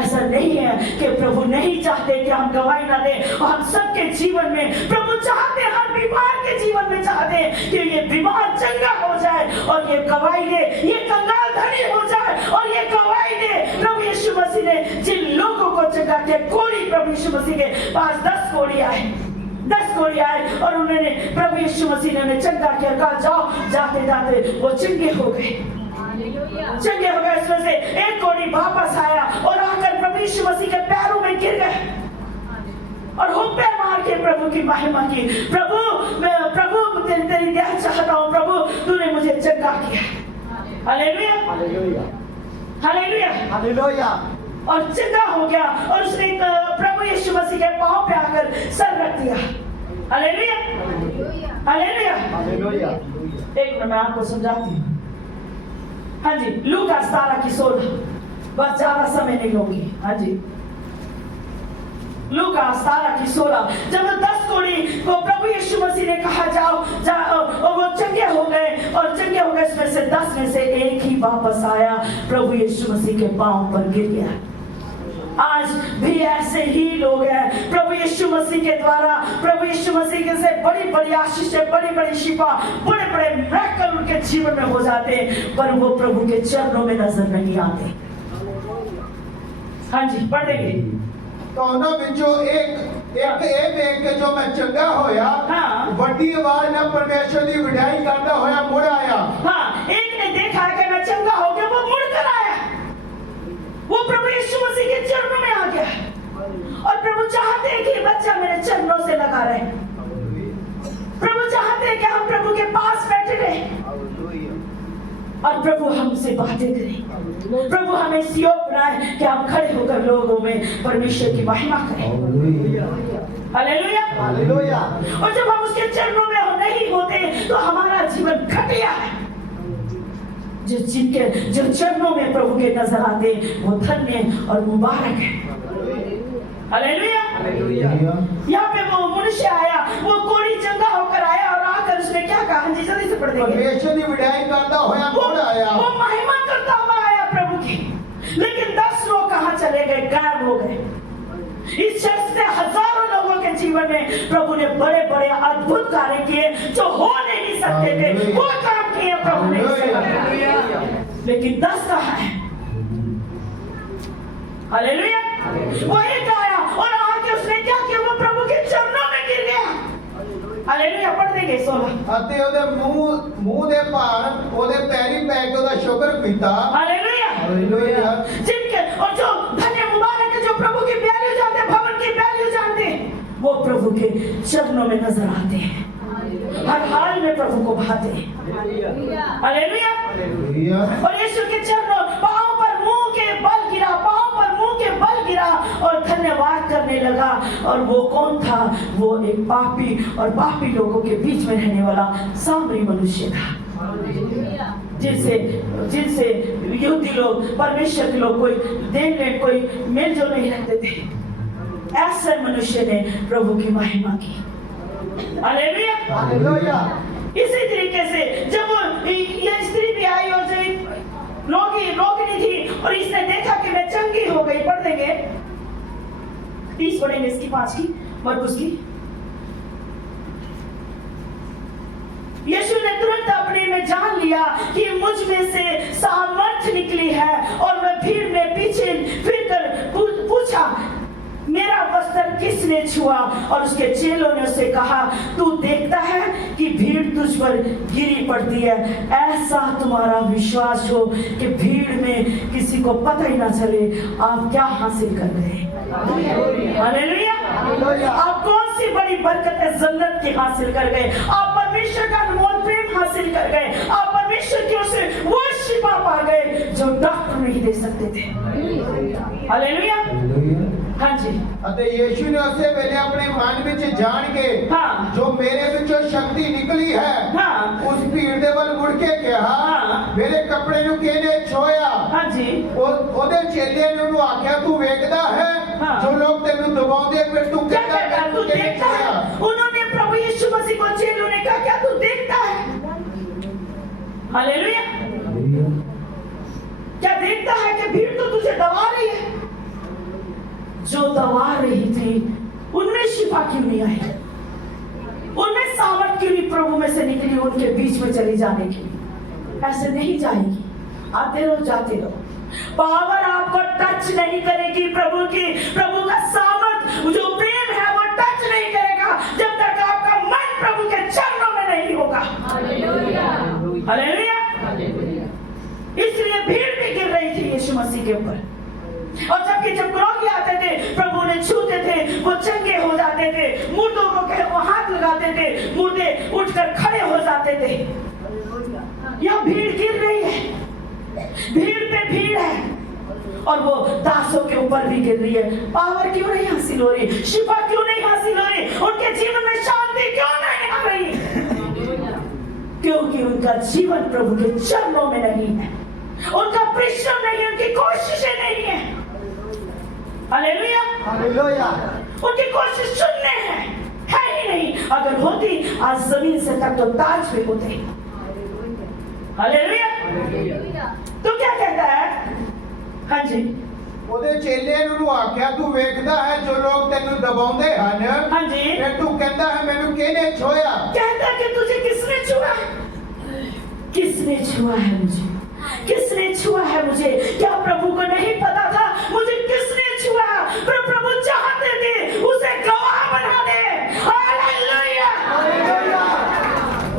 ऐसा नहीं है कि प्रभु नहीं चाहते कि हम गवाही ना दें, और हम सबके जीवन में प्रभु चाहते हैं, हर बीमार के जीवन में चाहते हैं कि ये बीमार चंगा हो जाए और ये गवाही दे, ये कंगाल धनी हो जाए और ये गवाही दे। प्रभु यीशु मसीह ने जिन लोगों को चंगा किया, कोढ़ी प्रभु यीशु मसीह के पास 10 कोढ़ी आए, 10 कोढ़ी आए और उन्होंने प्रभु यीशु मसीह ने उन्हें चंगा किया, कहा जाओ, जाते जाते वो चंगे हो गए, चंगे हो गए। उसमें से एक कोढ़ी वापस आया और आकर प्रभु यीशु मसीह के पैरों में गिर गए और हुक्के मार के प्रभु की महिमा की, प्रभु मैं प्रभु तेरी दया चाहता हूँ, प्रभु तूने मुझे चंगा किया। Hallelujah, hallelujah, hallelujah, hallelujah. और चंगा हो गया और उसने प्रभु यीशु मसीह के पांव पे आकर सर रख दिया। Hallelujah, hallelujah, hallelujah. एक मिनट मैं आपको समझाती हूँ। हाँ जी, लूका 17:16, बस ज्यादा समय नहीं होगी। हाँ जी, लूका 17:16, जब 10 कोढ़ी को प्रभु यीशु मसीह ने कहा जाओ, और वो चंगे हो गए, और चंगे हो गए उसमें से 10 में से एक ही वापस आया, प्रभु यीशु मसीह के पांव पर गिर गया। आज भी ऐसे ही लोग हैं, प्रभु यीशु मसीह के द्वारा, प्रभु यीशु मसीह के से बड़ी बड़ी आशीषें, बड़ी बड़ी शिफा, बड़े बड़े मिरेकल उनके जीवन में हो जाते हैं, पर वो प्रभु के चरणों में नजर नहीं आते। हाँ जी, पढ़ेंगे। तो ਉਹਨਾਂ ਵਿੱਚੋਂ ਇੱਕ ਇਹ ਵੇਖ ਕੇ ਜੋ ਮੈਂ ਚੰਗਾ ਹੋਇਆ, हाँ। ਵੱਡੀ ਆਵਾਜ਼ ਨਾਲ ਪਰਮੇਸ਼ਰ ਦੀ ਵਡਿਆਈ ਕਰਦਾ ਹੋਇਆ ਮੁੜ ਆਇਆ। हाँ, एक ने देखा कि मैं चंगा हो गया, वो मुड़कर आया, वो प्रभु यीशु मसीह के चरणों में आ गया, और प्रभु चाहते हैं कि बच्चा मेरे चरणों से लगा रहे, प्रभु चाहते हैं कि हम प्रभु के पास बैठे रहे और प्रभु हमसे बातें करें, प्रभु हमें सियो बनाए कि हम खड़े होकर लोगों में परमेश्वर की महिमा करें। Hallelujah, hallelujah. और जब हम उसके चरणों में नहीं होते तो हमारा जीवन घटिया है। जो चरणों में प्रभु के नजर आते वो धन्य और मुबारक है। हालेलुया, यहाँ पे वो मनुष्य आया, वो कोढ़ी चंगा होकर आया और आकर उसने क्या कहा? जी जल्दी से पढ़ देंगे। परमेश्वर की वडਿਆਈ करता होया मुड़ आया। वो महिमा करता हुआ आया प्रभु की, लेकिन 10 लोग कहाँ चले गए? गायब हो गए। इस शख्स से हजारों लोगों के जीवन में प्रभु ने बड़े बड़े अद्भुत कार्य किए जो हो नहीं सकते थे, वो काम किए प्रभु ने, लेकिन 10 कहाँ है? हालेलुया। वो एक आया और आके उसने क्या किया? वो प्रभु के चरणों में गिर गया। हालेलुया, पढ़ देंगे 16। ਅਤੇ ਉਹਦੇ ਮੂੰਹ ਦੇ ਭਾਰ ਉਹਦੇ ਪੈਰੀ ਪੈ ਕੇ ਉਹਦਾ ਸ਼ੁਕਰ ਕੀਤਾ। Hallelujah, hallelujah. जिनके और जो धन्य मुबारक है, जो प्रभु की वैल्यू जानते, भवन की वैल्यू जानते, वो प्रभु के चरणों में नजर आते हैं, हर हाल में प्रभु को भाते हैं। हालेलुया। हालेलुया। और यीशु के चरणों पांव पर मुंह के बल गिरा, पांव पर मुंह के बल गिरा और धन्यवाद करने लगा। और वो कौन था? वो एक पापी और पापी लोगों के बीच में रहने वाला सामरी मनुष्य था, जिनसे यहूदी लोग, परमेश्वर के लोग कोई देन लेन, कोई मेलजोल नहीं रखते थे। ऐसे मनुष्य ने प्रभु की महिमा की। Hallelujah, hallelujah. इसी तरीके से जब ये स्त्री भी आई और जो रोगिणी थी और इसने देखा कि मैं चंगी हो गई, पढ़ देंगे 30 पढ़ेंगे इसकी 5 की मरकुस की। यीशु ने तुरंत अपने में जान लिया कि मुझ में से सामर्थ निकली है, और वह भीड़ में पीछे फिरकर पूछा, मेरा वस्त्र किसने छुआ? और उसके चेलों ने उससे कहा, तू देखता है कि भीड़ तुझ पर गिरी पड़ती है, ऐसा तुम्हारा विश्वास हो कि भीड़ में किसी को पता ही ना चले आप क्या हासिल कर गए। हालेलुया। आप कौन सी बड़ी बरकत जन्नत की हासिल कर गए? आप परमेश्वर का अनमोल प्रेम हासिल कर गए, आप परमेश्वर की ओर से वो शिफा पा गए जो डॉक्टर नहीं दे सकते थे। हालेलुया। हाँ जी ਅਤੇ ਯੀਸ਼ੂ ਨੇ ਉਸੇ ਵੇਲੇ ਆਪਣੇ ਮਨ ਵਿੱਚ ਜਾਣ ਕੇ हाँ ਜੋ ਮੇਰੇ ਵਿੱਚੋਂ ਸ਼ਕਤੀ ਨਿਕਲੀ ਹੈ हाँ ਉਸ ਭੀੜ ਦੇ ਵੱਲ ਮੁੜ ਕੇ ਕਿਹਾ ਹਾਂ। ਮੇਰੇ ਕੱਪੜੇ ਨੂੰ ਕਿਹਨੇ ਛੋਇਆ हाँ जी ਉਹਦੇ ਚੇਲਿਆਂ ਨੇ ਉਹਨੂੰ ਆਖਿਆ ਤੂੰ ਵੇਖਦਾ ਹੈ ਹਾਂ। ਜੋ ਲੋਕ ਤੈਨੂੰ ਦਬਾਉਂਦੇ ਫਿਰ ਤੂੰ क्या ਕਹਿੰਦਾ कहता है? ਮੈਨੂੰ तू ਕਿਹਨੇ देखता है? ਛੋਇਆ उन्होंने प्रभु यीशु मसीह को चेलों ने कहा क्या तू देखता है? हालेलुया। क्या देखता है कि भीड़ तो तुझे दबा रही है? जो दबा रही थी उनमें शिफा क्यों नहीं आई? उनमें सामर्थ क्यों नहीं प्रभु में से निकली उनके बीच में चली जाने की? ऐसे नहीं जाएगी। आते रहो जाते रहो। पावर आपको टच नहीं करेगी। प्रभु का सामर्थ जो प्रेम है वो टच नहीं करेगा जब तक आपका मन प्रभु के चरणों में नहीं होगा। हालेलुया। इसलिए भीड़ भी गिर रही थी यीशु मसीह के ऊपर। और जब रोगी आते थे प्रभु ने छूते थे वो चंगे हो जाते थे। मुर्दों को हाथ लगाते थे मुर्दे उठकर खड़े हो जाते थे। यह भीड़ गिर रही है। भीड़ पे भीड़ है और वो दासों के ऊपर भी गिर रही है। पावर क्यों नहीं हासिल हो रही? शिफा क्यों नहीं हासिल हो रही? उनके जीवन में शांति क्यों नहीं आ रही? क्योंकि उनका जीवन प्रभु के चरणों में नहीं है। उनका परिश्रम नहीं है, उनकी कोशिशें नहीं है। हालेलुया। हालेलुया। उनकी कोशिश सुनने है ही नहीं। अगर होती आज जमीन से तक तो ताज पे होते। हालेलुया। तो क्या कहता है? हाँ जी ਉਹਦੇ ਚੇਲਿਆਂ ਨੂੰ ਉਹਨੂੰ ਆਖਿਆ ਤੂੰ ਵੇਖਦਾ ਹੈ ਜੋ ਲੋਕ ਤੈਨੂੰ ਦਬਾਉਂਦੇ ਹਨ हाँ जी ਫਿਰ ਤੂੰ ਕਹਿੰਦਾ ਹੈ ਮੈਨੂੰ ਕਿਹਨੇ ਛੋਇਆ कहता है कि तुझे किसने छुआ? किसने छुआ है मुझे? किसने छुआ है मुझे? क्या प्रभु को नहीं पता था मुझे किसने छुआ? पर प्रभु चाहते थे उसे गवाह बना दे। हालेलुया।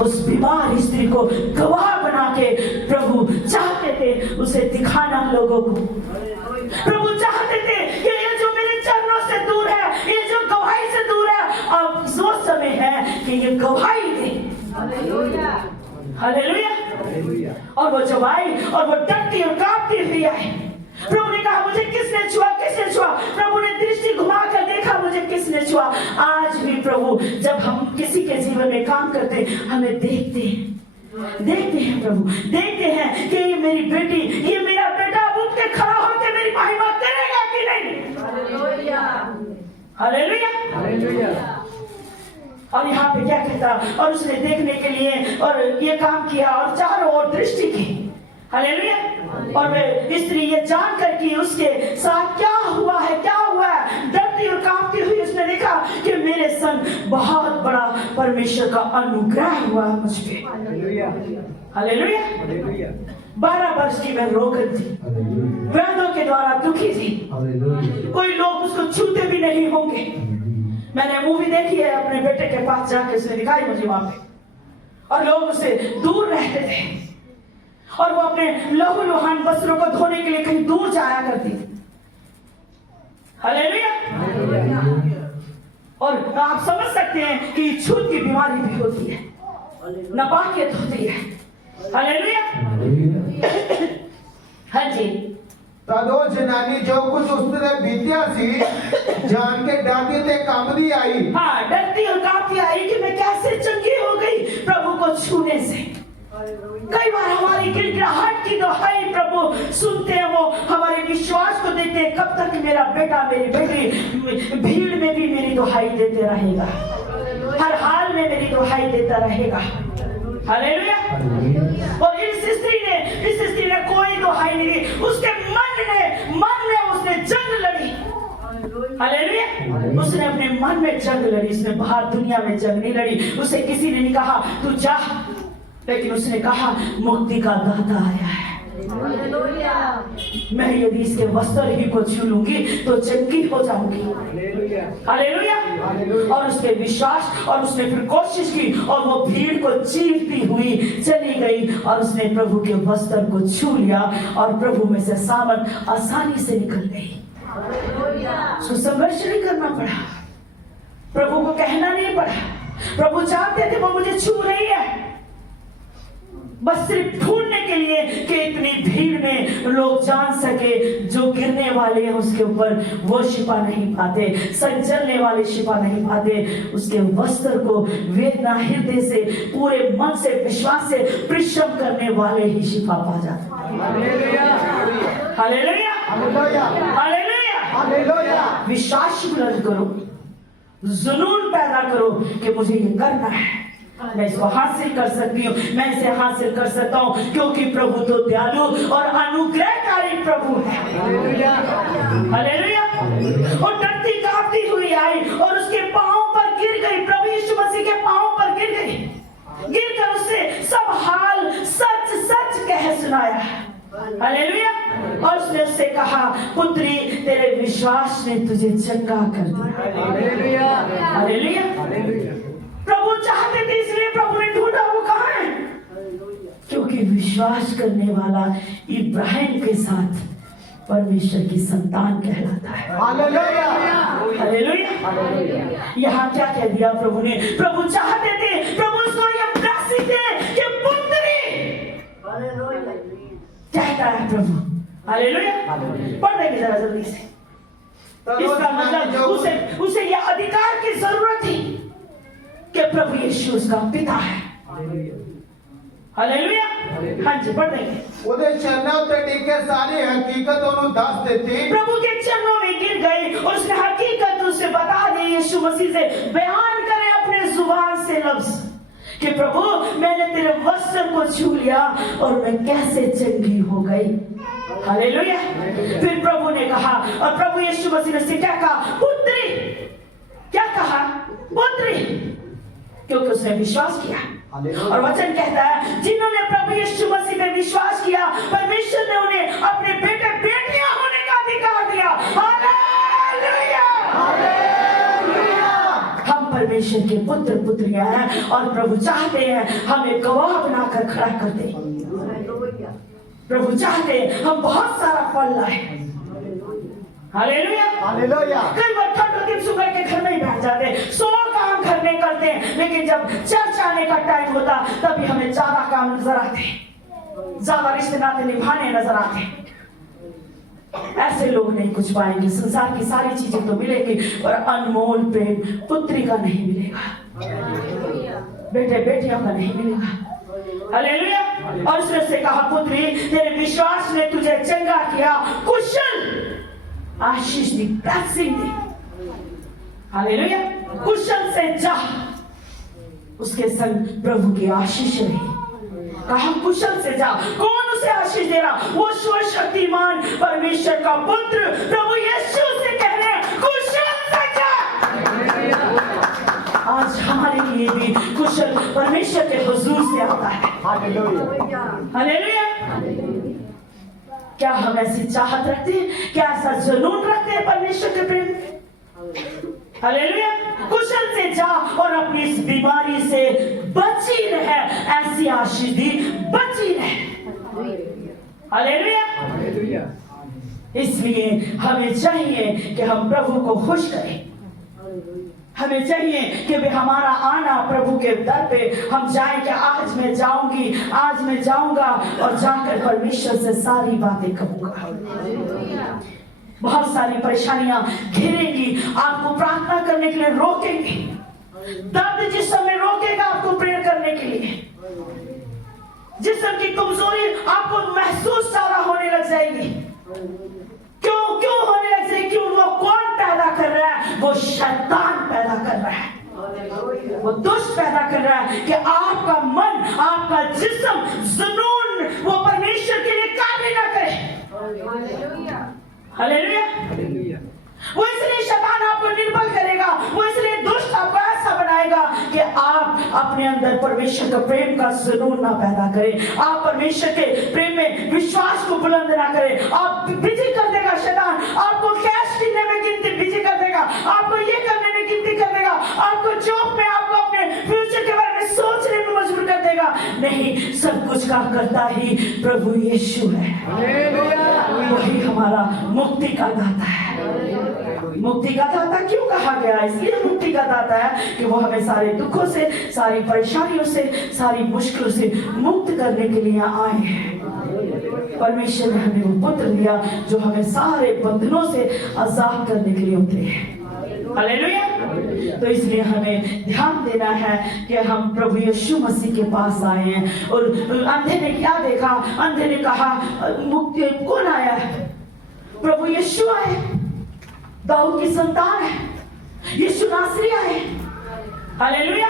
उस बीमार स्त्री को गवाह बना के प्रभु चाहते थे उसे दिखाना लोगों को। प्रभु चाहते थे कि ये जो मेरे चरणों से दूर है ये जो गवाही से दूर है अब वो समय है कि ये गवाही दे। हालेलुया। और वो जब आई और वो डरती और कांपती हुई आई। प्रभु ने कहा मुझे किसने छुआ? किसने छुआ? प्रभु ने दृष्टि घुमा कर देखा मुझे किसने छुआ? आज भी प्रभु जब हम किसी के जीवन में काम करते हमें देखते हैं प्रभु देखते हैं कि ये मेरी बेटी ये मेरा बेटा उठ के खड़ा होकर मेरी महिमा करेगा कि नहीं? हालेलुया। और यहाँ पे क्या कहता? और उसने देखने के लिए और ये काम किया और चारों ओर दृष्टि की। हालेलुया। और वे स्त्री ये जानकर कि उसके साथ क्या हुआ है डरती और कांपती हुई उसने देखा कि मेरे संग बहुत बड़ा परमेश्वर का अनुग्रह हुआ है मुझ पे। हालेलुया। 12 वर्ष की मैं रोगन थी, वैद्यों के द्वारा दुखी थी। कोई लोग उसको छूते भी नहीं होंगे। मैंने मूवी देखी है अपने बेटे के पास जाके उसने दिखाई मुझे वहां पे। और लोग उससे दूर रहते थे और वो अपने लहू लुहान वस्त्रों को धोने के लिए कहीं दूर जाया करती थी। हालेलुया। और आप समझ सकते हैं कि छूत की बीमारी भी होती है, नापाकियत होती है। हालेलुया। हाँ जी ਤਦ ਉਹ ਜਨਾਨੀ ਜੋ ਕੁਝ ਉਸਨੇ ਬੀਤਿਆ ਸੀ ਜਾਣ ਕੇ ਡਰਦੀ ਤੇ ਕੰਬਦੀ ਆਈ हाँ डरती और कांपती आई कि मैं कैसे चंगी हो गई प्रभु को छूने से। कई बार हमारी गिड़गिड़ाहट की दुहाई प्रभु सुनते हैं, वो हमारे विश्वास को देखते हैं कब तक मेरा बेटा मेरी बेटी भीड़ में भी मेरी दुहाई देते रहेगा, हर हाल में मेरी दुहाई देता रहेगा। हालेलुया। और इस स्त्री ने कोई दुहाई नहीं दी। उसके मन में उसने जंग लड़ी। हालेलुया। उसने अपने मन में जंग लड़ी, उसने बाहर दुनिया में जंग नहीं लड़ी। उसे किसी ने नहीं कहा तू जा, लेकिन उसने कहा मुक्ति का दाता आया है। मैं यदि इसके वस्त्र ही को छू लूंगी तो चंगी हो जाऊंगी। हालेलुया। और उसने विश्वास और उसने फिर कोशिश की और वो भीड़ को चीरती हुई चली गई और उसने प्रभु के वस्त्र को छू लिया और प्रभु में से सामर्थ आसानी से निकल गई। उसको संघर्ष नहीं करना पड़ा, प्रभु को कहना नहीं पड़ा। प्रभु चाहते थे वो मुझे छू रही है। बस सिर्फ ढूंढने के लिए कि इतनी भीड़ में लोग जान सके जो गिरने वाले हैं उसके ऊपर वो शिफा नहीं पाते, संचलने वाले शिफा नहीं पाते, उसके वस्त्र को वेदना हृदय से पूरे मन से विश्वास से परिश्रम करने वाले ही शिफा पा जाते हैं। Hallelujah, hallelujah, hallelujah. विश्वास बुलंद करो, जुनून पैदा करो कि मुझे ये करना है, मैं इसको हासिल कर सकती हूँ, मैं इसे हासिल कर सकता हूँ, क्योंकि प्रभु तो दयालु और अनुग्रहकारी प्रभु है। हालेलुया। और डरती कांपती हुई आई और उसके पांव पर गिर गई, प्रभु यीशु मसीह के पांव पर गिर गई, गिर कर उससे सब हाल सच सच कह सुनाया। हालेलुया। और उसने उससे कहा, पुत्री तेरे विश्वास ने तुझे चंगा कर दिया। हालेलुया। प्रभु चाहते थे, इसलिए प्रभु ने ढूंढा, वो कहाँ है? क्योंकि विश्वास करने वाला इब्राहिम के साथ परमेश्वर की संतान कहलाता है। Hallelujah, hallelujah. यहाँ क्या कह दिया प्रभु ने? प्रभु चाहते थे, प्रभु उसको ये ब्लेसिंग दे कि पुत्री, कहता है प्रभु। हालेलुया। पढ़ देंगे जरा जल्दी से। इसका मतलब उसे यह अधिकार की जरूरत थी कि प्रभु यीशु उसका पिता है। हालेलुया। हाँ जी, पढ़ देंगे। ਉਹਦੇ ਚਰਨਾਂ ਉੱਤੇ ਟਿਕ ਕੇ ਸਾਰੀ ਹਕੀਕਤ ਉਹਨੂੰ ਦੱਸ ਦਿੱਤੀ। प्रभु के चरणों में गिर गई और उसने हकीकत उसे बता दी, यीशु मसीह से बयान करे अपने जुबान से लफ्ज कि प्रभु मैंने तेरे वस्त्र को छू लिया और मैं कैसे चंगी हो गई। हालेलुया। फिर प्रभु ने कहा, और प्रभु यीशु मसीह ने क्या कहा? पुत्री। क्या कहा? पुत्री, क्योंकि उसने विश्वास किया। और वचन कहता है, जिन्होंने प्रभु यीशु मसीह पे विश्वास किया, परमेश्वर ने उन्हें अपने बेटे बेटियां होने का अधिकार दिया। Hallelujah, hallelujah. हम परमेश्वर के पुत्र पुत्रियां हैं और प्रभु चाहते हैं हमें गवाह बनाकर खड़ा कर दे। प्रभु चाहते हैं हम बहुत सारा फल लाए। Hallelujah, hallelujah. कई बार ठंड होती है, सुबह के घर में ही बैठ जाते हैं, 100 काम घर में करते हैं, लेकिन जब चर्च आने का टाइम होता तभी हमें ज्यादा काम नजर आते, ज्यादा रिश्ते नाते निभाने नजर आते। ऐसे लोग नहीं कुछ पाएंगे। संसार की सारी चीजें तो मिलेगी और अनमोल प्रेम पुत्री का नहीं मिलेगा, बेटे बेटियों का नहीं मिलेगा। हालेलुया। और उसने कहा, पुत्री तेरे विश्वास ने तुझे चंगा किया, कुशल आशीष दी, ब्लेसिंग दी। हालेलुया। कुशल से जा, उसके संग प्रभु की आशीष रही। कहा कुशल से जा। कौन उसे आशीष दे रहा? वो सर्वशक्तिमान परमेश्वर का पुत्र प्रभु यीशु से कह रहे हैं, कुशल से जा। आज हमारे लिए भी कुशल परमेश्वर के हुजूर से आता है। Hallelujah, hallelujah. क्या हम ऐसी चाहत रखते हैं? क्या ऐसा जुनून रखते हैं परमेश्वर के प्रेम? हालेलुया। कुशल से जा और अपनी इस बीमारी से बची रहे, ऐसी आशीष दी, बची रहे। हालेलुया। इसलिए हमें चाहिए कि हम प्रभु को खुश करें। हमें चाहिए कि वे हमारा आना प्रभु के दर पे हम जाएं कि आज मैं जाऊंगी, आज मैं जाऊंगा और जाकर परमेश्वर से सारी बातें कहूंगा। बहुत सारी परेशानियां घेरेंगी, आपको प्रार्थना करने के लिए रोकेंगी। दर्द जिस समय रोकेगा आपको प्रेयर करने के लिए, जिस्म की कमजोरी आपको महसूस सारा होने लग जाएगी। क्यों होने लग जाएगी? क्यों? वो कौन पैदा कर रहा है? वो शैतान पैदा कर रहा है, वो दुष्ट पैदा कर रहा है कि आपका मन, आपका जिस्म, जुनून वो परमेश्वर के लिए कार्य ना करे। हालेलुया। वो इसलिए शैतान आपको निर्बल करेगा, वो इसलिए दुष्ट आपको ऐसा बनाएगा कि आप अपने अंदर परमेश्वर का प्रेम का जुनून ना पैदा करें, आप परमेश्वर के प्रेम में विश्वास को बुलंद ना करें। आप बिजी कर देगा शैतान, आपको कैश गिनने में गिनती बिजी कर देगा, आपको ये करने में गिनती कर देगा, आपको जॉब में आपको अपने फ्यूचर के बारे में सोचने में मजबूर कर देगा। नहीं, सब कुछ उसका करता ही प्रभु यीशु है। वही हमारा मुक्ति का दाता है। मुक्ति का दाता क्यों कहा गया? इसलिए मुक्ति का दाता है कि वो हमें सारे दुखों से, सारी परेशानियों से, सारी मुश्किलों से मुक्त करने के लिए आए हैं। परमेश्वर ने हमें वो पुत्र दिया जो हमें सारे बंधनों से आजाद करने के लिए उतरे हैं। हालेलुया। तो इसलिए हमें ध्यान देना है कि हम प्रभु यीशु मसीह के पास आए हैं। और अंधे ने क्या देखा? अंधे ने कहा मुक्ति कौन आया है? प्रभु यीशु आए, दाऊद की संतान है, यीशु नासरी आए। हालेलुया।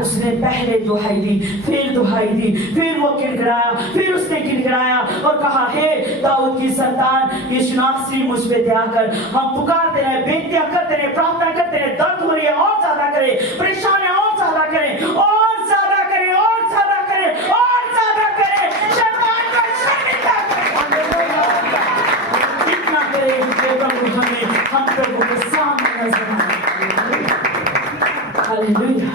उसने पहले दुहाई दी, फिर दुहाई दी, फिर वो गिड़गिड़ाया, फिर उसने गिड़गिड़ाया और कहा, हे दाऊद की संतान यीशु नासरी, मुझ पे दया कर। हम पुकारते रहे, बेनतियां करते रहे, प्रार्थना करते रहे, दर्द हो रही है और ज्यादा करें, परेशानियां और ज्यादा करें, और ज्यादा करें, और ज्यादा करें, और ज्यादा करें, शैतान को शर्मिंदा करें। इतना करें कि प्रभु हम प्रभु के सामने नजर आए। हालेलुया।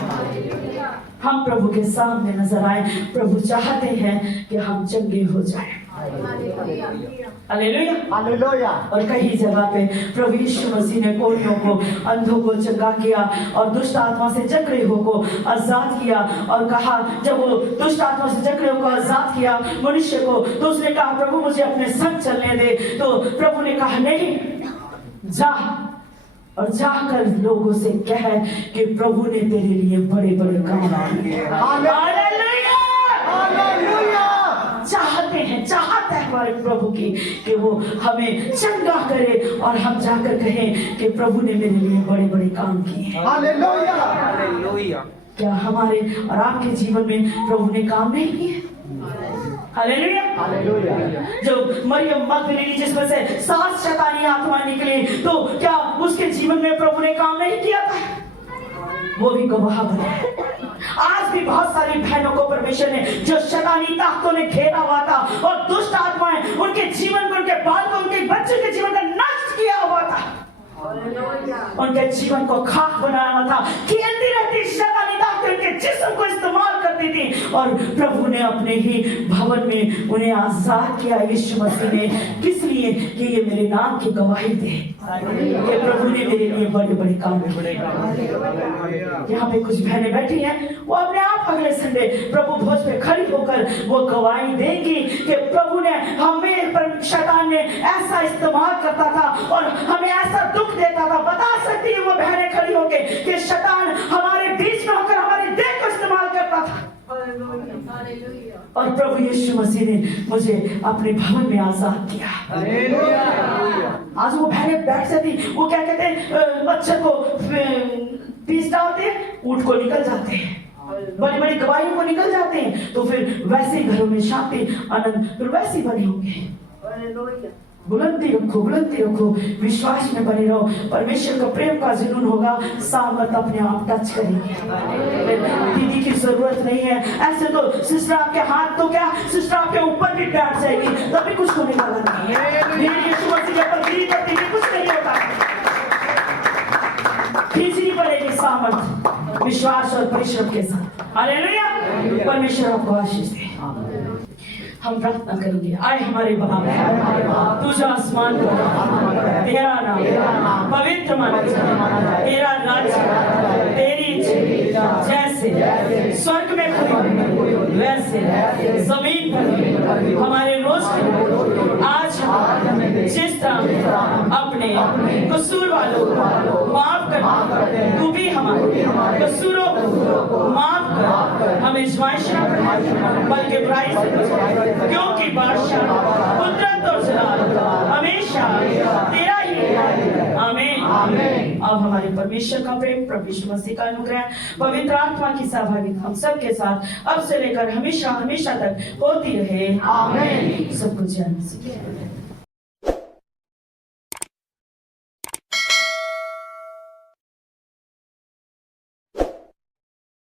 हम प्रभु के सामने नजर आए। प्रभु चाहते हैं कि हम चंगे हो जाएं। हालेलुया। हालेलुया। और कई जगह पे प्रभु यीशु मसीह ने कोढ़ियों को, अंधों को चंगा किया और दुष्ट आत्मा से जकड़े हुओं को आजाद किया। और कहा, जब वो दुष्ट आत्मा से जकड़े हुओं को आजाद किया मनुष्य को, तो उसने कहा, प्रभु मुझे अपने संग चलने दे। तो प्रभु ने कहा, नहीं, जा और जाकर लोगों से कह कि प्रभु ने तेरे लिए बड़े बड़े काम किए। हालेलुया। हालेलुया। चाहता है हमारे प्रभु की कि वो हमें चंगा करे और हम जाकर कहें कि प्रभु ने मेरे लिए बड़े बड़े काम किए। हालेलुया। हालेलुया। क्या हमारे और आपके जीवन में प्रभु ने काम नहीं किए? हालेलुया। हालेलुया। जो मरियम मगदलीनी जिसमें से 7 शैतानी आत्मा निकली, तो क्या उसके जीवन में प्रभु ने काम नहीं किया था? वो भी गवाह बने। आज भी बहुत सारी बहनों को परमेश्वर ने, जो शैतानी ताकतों ने घेरा हुआ था और दुष्ट आत्माएं उनके जीवन को, उनके बाल को, उनके बच्चों के जीवन का नष्ट किया हुआ था, उनके जीवन को खाक बनाया हुआ था, खेलती रहती शैतानी ताकतें उनके जिस्म को इस्तेमाल करती थी। और प्रभु ने अपने ही भवन में उन्हें आजाद किया यीशु मसीह ने। किस लिए? कि ये मेरे नाम की गवाही दे, ये प्रभु ने मेरे लिए बड़े बड़े काम किए। यहाँ पे कुछ बहनें बैठी हैं, वो अपने आप अगले संडे प्रभु भोज पे खड़ी होकर वो गवाही देंगी कि प्रभु ने हमें, शैतान ने ऐसा इस्तेमाल करता था और हमें ऐसा दुख देता था। बता सकती है वो बहनें खड़ी होकर कि शैतान हमारे बीच में होकर हमारी देह को इस्तेमाल करता था, और प्रभु यीशु मसीह ने मुझे अपने भवन में आजाद किया। आज वो बहनें बैठ जाती, वो क्या कहते हैं, मच्छर को पीस डालते, ऊंट को निकल जाते हैं, बड़ी बड़ी गवाहियों को निकल जाते हैं, तो फिर वैसे घरों में शांति आनंद फिर वैसे बने होंगे। बुलंदी रखो, विश्वास में बने रहो, परमेश्वर का प्रेम का जुनून होगा, सामर्थ अपने आप टच करेंगे। दीदी की जरूरत नहीं है, ऐसे तो सिस्टर आपके हाथ, तो क्या सिस्टर आपके ऊपर भी बैठ जाएगी, तभी कुछ होने वाला नहीं है। यीशु मसीह के ऊपर गिरी करती है, कुछ नहीं होता, खींचनी पड़ेगी सामर्थ, विश्वास और परिश्रम के साथ। हालेलुया। परमेश्वर आपको आशीष दे। हम प्रार्थना करेंगे। आए हमारे बाप, तू जो आसमान पर, तेरा नाम पवित्र माना जाए, तेरा राज्य, तेरी इच्छा जैसे स्वर्ग में पूरी वैसे जमीन पर हमारे रोज के आज हम जिस तरह अपने कसूर वालों को माफ कर, तू भी हमारे कसूरों को माफ कर, हमें आजमाइश न कर बल्कि बुराई से बचा, क्योंकि बादशाह, कुदरत और जलाल हमेशा तेरा ही है। आमीन। अब हमारे परमेश्वर का प्रेम, प्रभु यीशु मसीह का अनुग्रह, पवित्र आत्मा की सहभागिता हम सब के साथ अब से लेकर हमेशा हमेशा तक होती रहे। आमीन। सब कुछ जय मसीह।